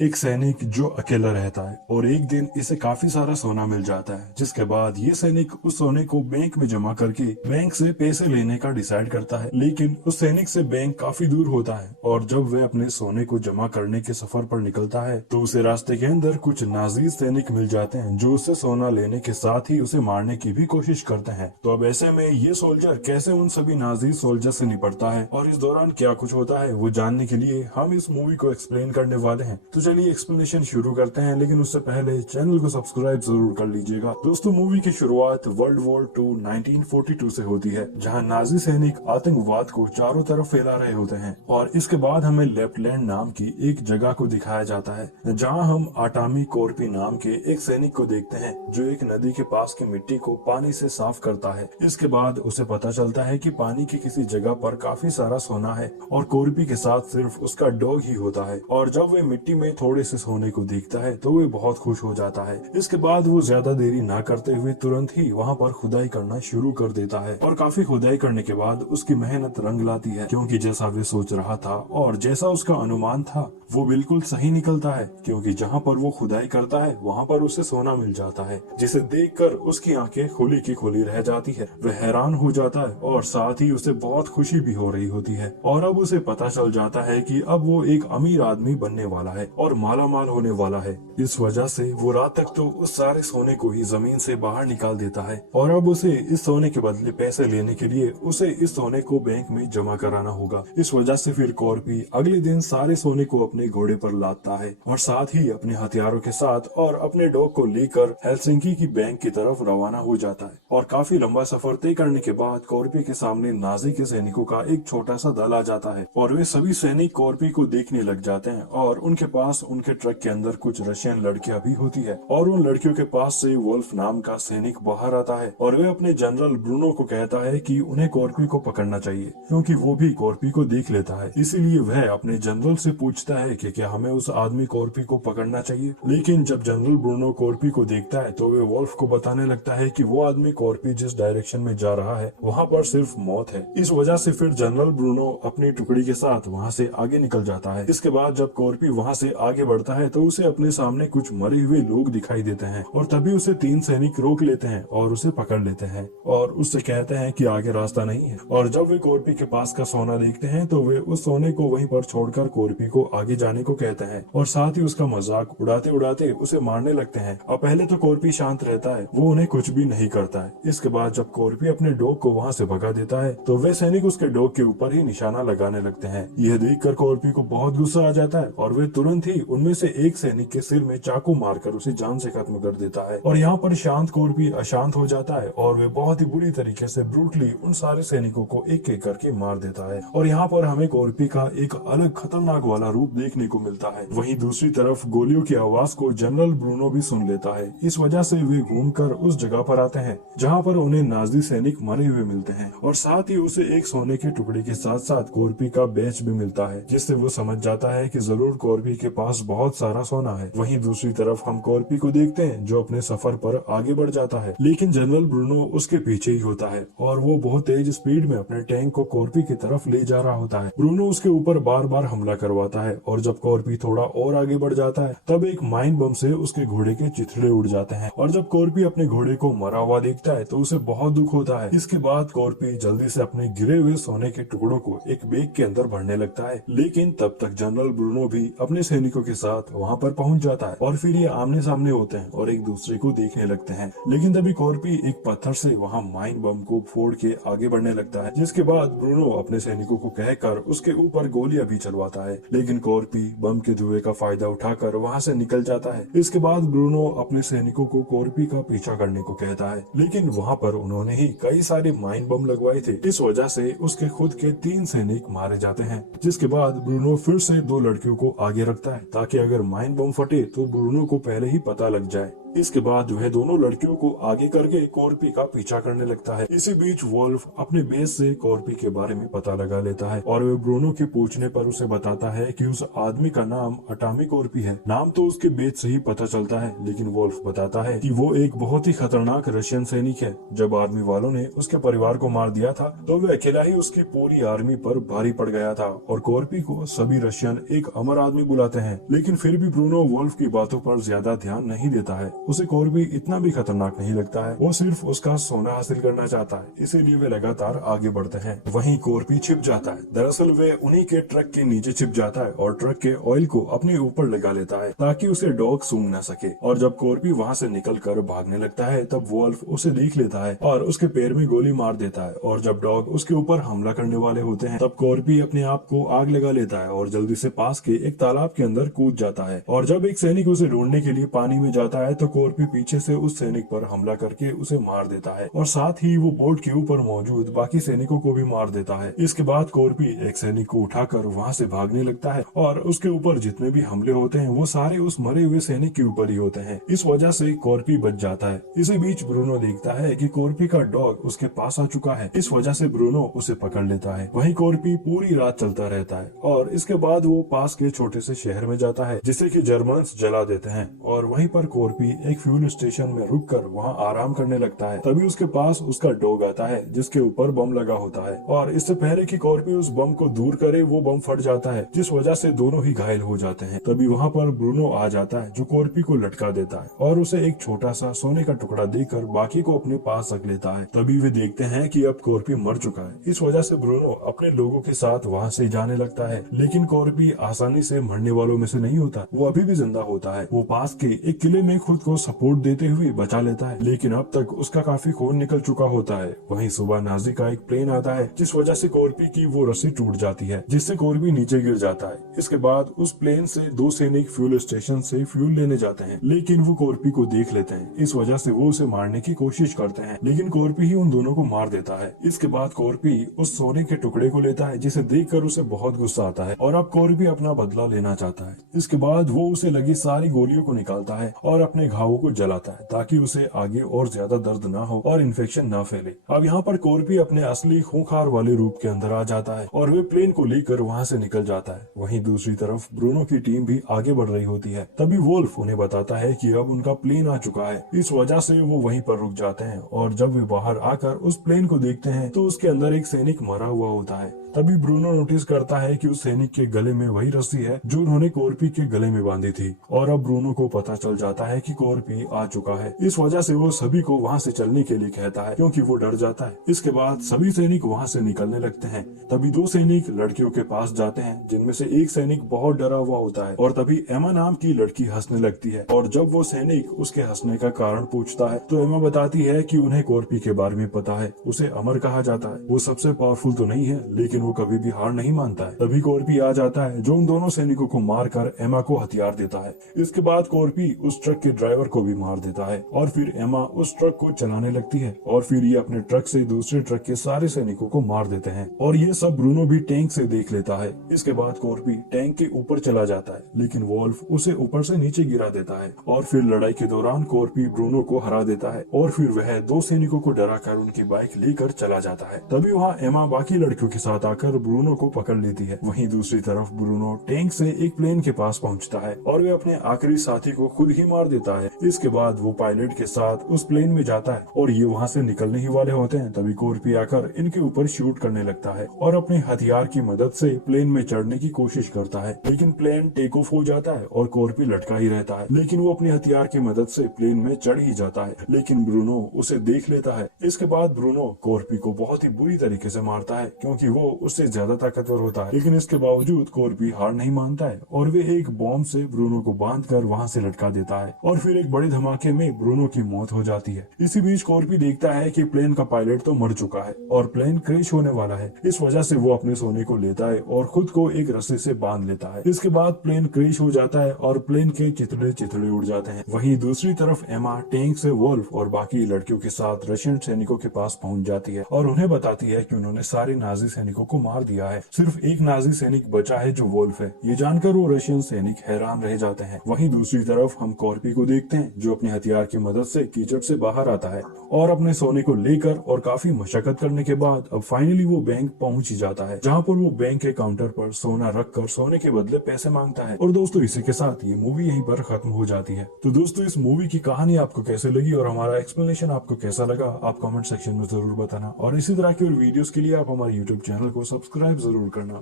एक सैनिक जो अकेला रहता है और एक दिन इसे काफी सारा सोना मिल जाता है, जिसके बाद ये सैनिक उस सोने को बैंक में जमा करके बैंक से पैसे लेने का डिसाइड करता है। लेकिन उस सैनिक से बैंक काफी दूर होता है और जब वह अपने सोने को जमा करने के सफर पर निकलता है तो उसे रास्ते के अंदर कुछ नाज़ी सैनिक मिल जाते हैं जो उससे सोना लेने के साथ ही उसे मारने की भी कोशिश करते हैं। तो अब ऐसे में ये सोल्जर कैसे उन सभी नाज़ी सोल्जर से निपटता है और इस दौरान क्या कुछ होता है वो जानने के लिए हम इस मूवी को एक्सप्लेन करने वाले हैं। तो चलिए एक्सप्लेनेशन शुरू करते हैं, लेकिन उससे पहले चैनल को सब्सक्राइब जरूर कर लीजिएगा। दोस्तों, मूवी की शुरुआत वर्ल्ड वॉर 2 1942 से होती है, जहां नाजी सैनिक आतंकवाद को चारों तरफ फैला रहे होते हैं और इसके बाद हमें लेफ्टलैंड नाम की एक जगह को दिखाया जाता है, जहां हम आटामी कोरपी नाम के एक सैनिक को देखते हैं जो एक नदी के पास की मिट्टी को पानी से साफ करता है। इसके बाद उसे पता चलता है कि पानी की किसी जगह पर काफी सारा सोना है और कोरपी के साथ सिर्फ उसका डॉग ही होता है। और जब वे मिट्टी में थोड़े से सोने को देखता है तो वे बहुत खुश हो जाता है। इसके बाद वो ज्यादा देरी ना करते हुए तुरंत ही वहाँ पर खुदाई करना शुरू कर देता है और काफी खुदाई करने के बाद उसकी मेहनत रंग लाती है, क्योंकि जैसा वे सोच रहा था और जैसा उसका अनुमान था वो बिल्कुल सही निकलता है, क्योंकि जहाँ पर वो खुदाई करता है वहाँ पर उसे सोना मिल जाता है, जिसे देखकर उसकी आंखें खुली की खुली रह जाती है। वह हैरान हो जाता है और साथ ही उसे बहुत खुशी भी हो रही होती है और अब उसे पता चल जाता है कि अब वो एक अमीर आदमी बनने वाला है और माला माल होने वाला है। इस वजह से वो रात तक तो उस सारे सोने को ही जमीन से बाहर निकाल देता है और अब उसे इस सोने के बदले पैसे लेने के लिए उसे इस सोने को बैंक में जमा कराना होगा। इस वजह से फिर कॉर्पी अगले दिन सारे सोने को अपने घोड़े पर लादता है और साथ ही अपने हथियारों के साथ और अपने डॉग को लेकर हेलसिंकी की बैंक की तरफ रवाना हो जाता है। और काफी लंबा सफर तय करने के बाद कॉर्पी के सामने नाजी के सैनिकों का एक छोटा सा दल आ जाता है और वे सभी सैनिक कॉर्पी को देखने लग जाते हैं और उनके पास उनके ट्रक के अंदर कुछ रशियन लड़कियां भी होती है और उन लड़कियों के पास से वुल्फ नाम का सैनिक बाहर आता है और वे अपने जनरल ब्रूनो को कहता है कि उन्हें कॉर्पी को पकड़ना चाहिए, क्योंकि वो भी कॉर्पी को देख लेता है। इसीलिए वह अपने जनरल से पूछता है कि क्या हमें उस आदमी कॉर्पी को पकड़ना चाहिए। लेकिन जब जनरल ब्रूनो कॉर्पी को देखता है तो वे वुल्फ को बताने लगता है कि वो आदमी कॉर्पी जिस डायरेक्शन में जा रहा है वहाँ पर सिर्फ मौत है। इस वजह से फिर जनरल ब्रूनो अपनी टुकड़ी के साथ वहाँ से आगे निकल जाता है। इसके बाद जब कॉर्पी वहाँ से आगे बढ़ता है तो उसे अपने सामने कुछ मरे हुए लोग दिखाई देते हैं और तभी उसे 3 सैनिक रोक लेते हैं और उसे पकड़ लेते हैं और उससे कहते हैं कि आगे रास्ता नहीं है। और जब वे कॉर्पी के पास का सोना देखते हैं तो वे उस सोने को वहीं पर छोड़कर कॉर्पी को आगे जाने को कहते हैं और साथ ही उसका मजाक उड़ाते उड़ाते उसे मारने लगते हैं। और पहले तो कॉर्पी शांत रहता है, वो उन्हें कुछ भी नहीं करता है। इसके बाद जब कॉर्पी अपने डॉग को वहाँ से भगा देता है तो वे सैनिक उसके डॉग के ऊपर ही निशाना लगाने लगते हैं। यह देखकर कॉर्पी को बहुत गुस्सा आ जाता है और वे तुरंत ही उनमें से एक सैनिक के सिर में चाकू मारकर उसे जान से खत्म कर देता है। और यहाँ पर शांत कॉर्पी अशांत हो जाता है और वे बहुत ही बुरी तरीके से ब्रूटली उन सारे सैनिकों को एक एक करके मार देता है। और यहाँ पर हमें कॉर्पी का एक अलग खतरनाक वाला रूप देखने को मिलता है। वहीं दूसरी तरफ गोलियों की आवाज को जनरल ब्रूनो भी सुन लेता है। इस वजह से वे घूमकर उस जगह पर आते हैं जहाँ पर उन्हें नाजी सैनिक मरे हुए मिलते हैं और साथ ही उसे एक सोने के टुकड़े के साथ साथ कॉर्पी का बैच भी मिलता है, जिससे वो समझ जाता है कि जरूर कॉर्पी के पास बहुत सारा सोना है। वहीं दूसरी तरफ हम कॉर्पी को देखते हैं जो अपने सफर पर आगे बढ़ जाता है, लेकिन जनरल ब्रूनो उसके पीछे ही होता है और वो बहुत तेज स्पीड में अपने टैंक को कॉर्पी की तरफ ले जा रहा होता है। ब्रूनो उसके ऊपर बार बार हमला करवाता है और जब कॉर्पी थोड़ा और आगे बढ़ जाता है तब एक माइन बम से उसके घोड़े के चिथड़े उड़ जाते हैं और जब कॉर्पी अपने घोड़े को मरा हुआ देखता है तो उसे बहुत दुख होता है। इसके बाद कॉर्पी जल्दी से अपने गिरे हुए सोने के टुकड़ों को एक बैग के अंदर भरने लगता है, लेकिन तब तक जनरल ब्रूनो भी अपने सैनिकों के साथ वहाँ पर पहुँच जाता है और फिर ये आमने सामने होते हैं और एक दूसरे को देखने लगते हैं। लेकिन तभी कॉर्पी एक पत्थर से वहाँ माइन बम को फोड़ के आगे बढ़ने लगता है, जिसके बाद ब्रूनो अपने सैनिकों को कहकर उसके ऊपर गोलियां भी चलवाता है, लेकिन कॉर्पी बम के धुएं का फायदा उठाकर वहाँ से निकल जाता है। इसके बाद ब्रूनो अपने सैनिकों को कॉर्पी का पीछा करने को कहता है, लेकिन वहाँ पर उन्होंने ही कई सारे माइन बम लगवाए थे। इस वजह से उसके खुद के 3 सैनिक मारे जाते हैं, जिसके बाद ब्रूनो फिर से 2 लड़कियों को आगे रखता है ताकि अगर माइन बम फटे तो ब्रूनो को पहले ही पता लग जाए। इसके बाद वह दोनों लड़कियों को आगे करके कॉर्पी का पीछा करने लगता है। इसी बीच वोल्फ अपने बेस से कॉर्पी के बारे में पता लगा लेता है और वह ब्रूनो के पूछने पर उसे बताता है कि उस आदमी का नाम अटामी कॉर्पी है। नाम तो उसके बेस से ही पता चलता है, लेकिन वोल्फ बताता है कि वो एक बहुत ही खतरनाक रशियन सैनिक है। जब आर्मी वालों ने उसके परिवार को मार दिया था तो वह अकेला ही उसकी पूरी आर्मी पर भारी पड़ गया था और कॉर्पी को सभी रशियन एक अमर आदमी बुलाते हैं। लेकिन फिर भी ब्रूनो वोल्फ की बातों पर ज्यादा ध्यान नहीं देता है। उसे कॉर्पी इतना भी खतरनाक नहीं लगता है, वो सिर्फ उसका सोना हासिल करना चाहता है, इसीलिए वे लगातार आगे बढ़ते हैं। वहीं कॉर्पी छिप जाता है। दरअसल वे उन्हीं के ट्रक के नीचे छिप जाता है और ट्रक के ऑयल को अपने ऊपर लगा लेता है ताकि उसे डॉग सूंघ न सके। और जब कॉर्पी वहाँ से निकल कर भागने लगता है तब वोल्फ उसे देख लेता है और उसके पैर में गोली मार देता है। और जब डॉग उसके ऊपर हमला करने वाले होते हैं तब कॉर्पी अपने आप को आग लगा लेता है और जल्दी से पास के एक तालाब के अंदर कूद जाता है। और जब एक सैनिक उसे ढूंढने के लिए पानी में जाता है तो कॉर्पी पीछे से उस सैनिक पर हमला करके उसे मार देता है और साथ ही वो बोट के ऊपर मौजूद बाकी सैनिकों को भी मार देता है। इसके बाद कॉर्पी एक सैनिक को उठाकर वहाँ से भागने लगता है और उसके ऊपर जितने भी हमले होते हैं वो सारे उस मरे हुए सैनिक के ऊपर ही होते हैं। इस वजह से कॉर्पी बच जाता है। इसी बीच ब्रूनो देखता है कि कॉर्पी का डॉग उसके पास आ चुका है। इस वजह से ब्रूनो उसे पकड़ लेता है। वहीं कॉर्पी पूरी रात चलता रहता है और इसके बाद वो पास के छोटे से शहर में जाता है जिसे कि जर्मन्स जला देते हैं। और वहीं पर कॉर्पी एक फ्यूल स्टेशन में रुककर वहां आराम करने लगता है। तभी उसके पास उसका डॉग आता है जिसके ऊपर बम लगा होता है और इससे पहले कि कॉर्पी उस बम को दूर करे वो बम फट जाता है जिस वजह से दोनों ही घायल हो जाते हैं। तभी वहाँ पर ब्रूनो आ जाता है जो कॉर्पी को लटका देता है और उसे एक छोटा सा सोने का टुकड़ा देकर बाकी को अपने पास रख लेता है। तभी वे देखते हैं कि अब कॉर्पी मर चुका है। इस वजह से ब्रूनो अपने लोगों के साथ वहाँ से जाने लगता है, लेकिन कॉर्पी आसानी से मरने वालों में से नहीं होता। वो अभी भी जिंदा होता है। वो पास के एक किले में खुद को सपोर्ट देते हुए बचा लेता है, लेकिन अब तक उसका काफी खून निकल चुका होता है। वहीं सुबह नाजी का एक प्लेन आता है जिस वजह से कॉर्पी की वो रस्सी टूट जाती है जिससे कॉर्पी नीचे गिर जाता है। इसके बाद उस प्लेन से दो सैनिक फ्यूल स्टेशन से फ्यूल लेने जाते हैं, लेकिन वो कॉर्पी को देख लेते हैं। इस वजह से वो उसे मारने की कोशिश करते हैं, लेकिन कॉर्पी ही उन दोनों को मार देता है। इसके बाद कॉर्पी उस सोने के टुकड़े को लेता है जिसे देखकर उसे बहुत गुस्सा आता है और अब कॉर्पी अपना बदला लेना चाहता है। इसके बाद वो उसे लगी सारी गोलियों को निकालता है और अपने घावों को जलाता है ताकि उसे आगे और ज्यादा दर्द ना हो और इन्फेक्शन ना फैले। अब यहाँ पर कॉर्पी अपने असली खूंखार वाले रूप के अंदर आ जाता है और वे प्लेन को लेकर वहाँ से निकल जाता है। वहीं दूसरी तरफ ब्रूनो की टीम भी आगे बढ़ रही होती है। तभी वोल्फ उन्हें बताता है कि अब उनका प्लेन आ चुका है। इस वजह से वो वहीं पर रुक जाते हैं और जब वे बाहर आकर उस प्लेन को देखते हैं तो उसके अंदर एक सैनिक मरा हुआ होता है। तभी ब्रूनो नोटिस करता है कि उस सैनिक के गले में वही रस्सी है जो उन्होंने कॉर्पी के गले में बांधी थी और अब ब्रूनो को पता चल जाता है कि कॉर्पी आ चुका है। इस वजह से वो सभी को वहाँ से चलने के लिए कहता है क्योंकि वो डर जाता है। इसके बाद सभी सैनिक वहाँ से निकलने लगते हैं। तभी दो सैनिक लड़कियों के पास जाते हैं जिनमें से एक सैनिक बहुत डरा हुआ होता है और तभी एमा नाम की लड़की हंसने लगती है और जब वो सैनिक उसके हंसने का कारण पूछता है तो एमा बताती है कि उन्हें कॉर्पी के बारे में पता है। उसे अमर कहा जाता है। वो सबसे पावरफुल तो नहीं है, लेकिन वो कभी भी हार नहीं मानता है। तभी कॉर्पी आ जाता है जो उन दोनों सैनिकों को मारकर एमा को हथियार देता है। इसके बाद कॉर्पी उस ट्रक के ड्राइवर को भी मार देता है और फिर एमा उस ट्रक को चलाने लगती है और फिर ये अपने ट्रक से दूसरे ट्रक के सारे सैनिकों को मार देते हैं और ये सब ब्रूनो भी टैंक से देख लेता है। इसके बाद कॉर्पी टैंक के ऊपर चला जाता है, लेकिन वोल्फ उसे ऊपर से नीचे गिरा देता है और फिर लड़ाई के दौरान कॉर्पी ब्रूनो को हरा देता है और फिर वह दो सैनिकों को डराकर उनकी बाइक लेकर चला जाता है। तभी वहाँ एमा बाकी लड़कियों के साथ आकर ब्रूनो को पकड़ लेती है। वहीं दूसरी तरफ ब्रूनो टैंक से एक प्लेन के पास पहुंचता है और वे अपने आखिरी साथी को खुद ही मार देता है। इसके बाद वो पायलट के साथ उस प्लेन में जाता है और ये वहाँ से निकलने ही वाले होते हैं। तभी कॉर्पी आकर इनके ऊपर शूट करने लगता है और अपने हथियार की मदद से प्लेन में चढ़ने की कोशिश करता है, लेकिन प्लेन टेक ऑफ हो जाता है और कॉर्पी लटका ही रहता है। लेकिन वो अपने हथियार की मदद से प्लेन में चढ़ ही जाता है, लेकिन ब्रूनो उसे देख लेता है। इसके बाद ब्रूनो कॉर्पी को बहुत ही बुरी तरीके से मारता है क्योंकि वो उससे ज्यादा ताकतवर होता है, लेकिन इसके बावजूद कॉर्पी हार नहीं मानता है और वे एक बॉम्ब से ब्रूनो को बांधकर वहां से लटका देता है और फिर एक बड़े धमाके में ब्रूनो की मौत हो जाती है। इसी बीच कॉर्पी देखता है कि प्लेन का पायलट तो मर चुका है और प्लेन क्रैश होने वाला है। इस वजह से वो अपने सोने को लेता है और खुद को एक रस्सी से बांध लेता है। इसके बाद प्लेन क्रैश हो जाता है और प्लेन के चिथड़े चिथड़े उड़ जाते हैं। वहीं दूसरी तरफ एमा टैंक से वोल्फ और बाकी लड़कियों के साथ रशियन सैनिकों के पास पहुंच जाती है और उन्हें बताती है कि उन्होंने सारे नाजी सैनिकों को मार दिया है। सिर्फ एक नाजी सैनिक बचा है जो वोल्फ है। ये जानकर वो रशियन सैनिक हैरान रह जाते हैं। वहीं दूसरी तरफ हम कॉर्पी को देखते हैं जो अपने हथियार की मदद से कीचड़ से बाहर आता है और अपने सोने को लेकर और काफी मशक्कत करने के बाद अब फाइनली वो बैंक पहुंच ही जाता है, जहां पर वो बैंक के काउंटर पर सोना रखकर सोने के बदले पैसे मांगता है। और दोस्तों इसी के साथ ये मूवी यहीं पर खत्म हो जाती है। तो दोस्तों इस मूवी की कहानी आपको कैसे लगी और हमारा एक्सप्लेनेशन आपको कैसा लगा, आप कमेंट सेक्शन में जरूर बताना। और इसी तरह की और वीडियोस के लिए आप हमारे यूट्यूब चैनल को सब्सक्राइब जरूर करना।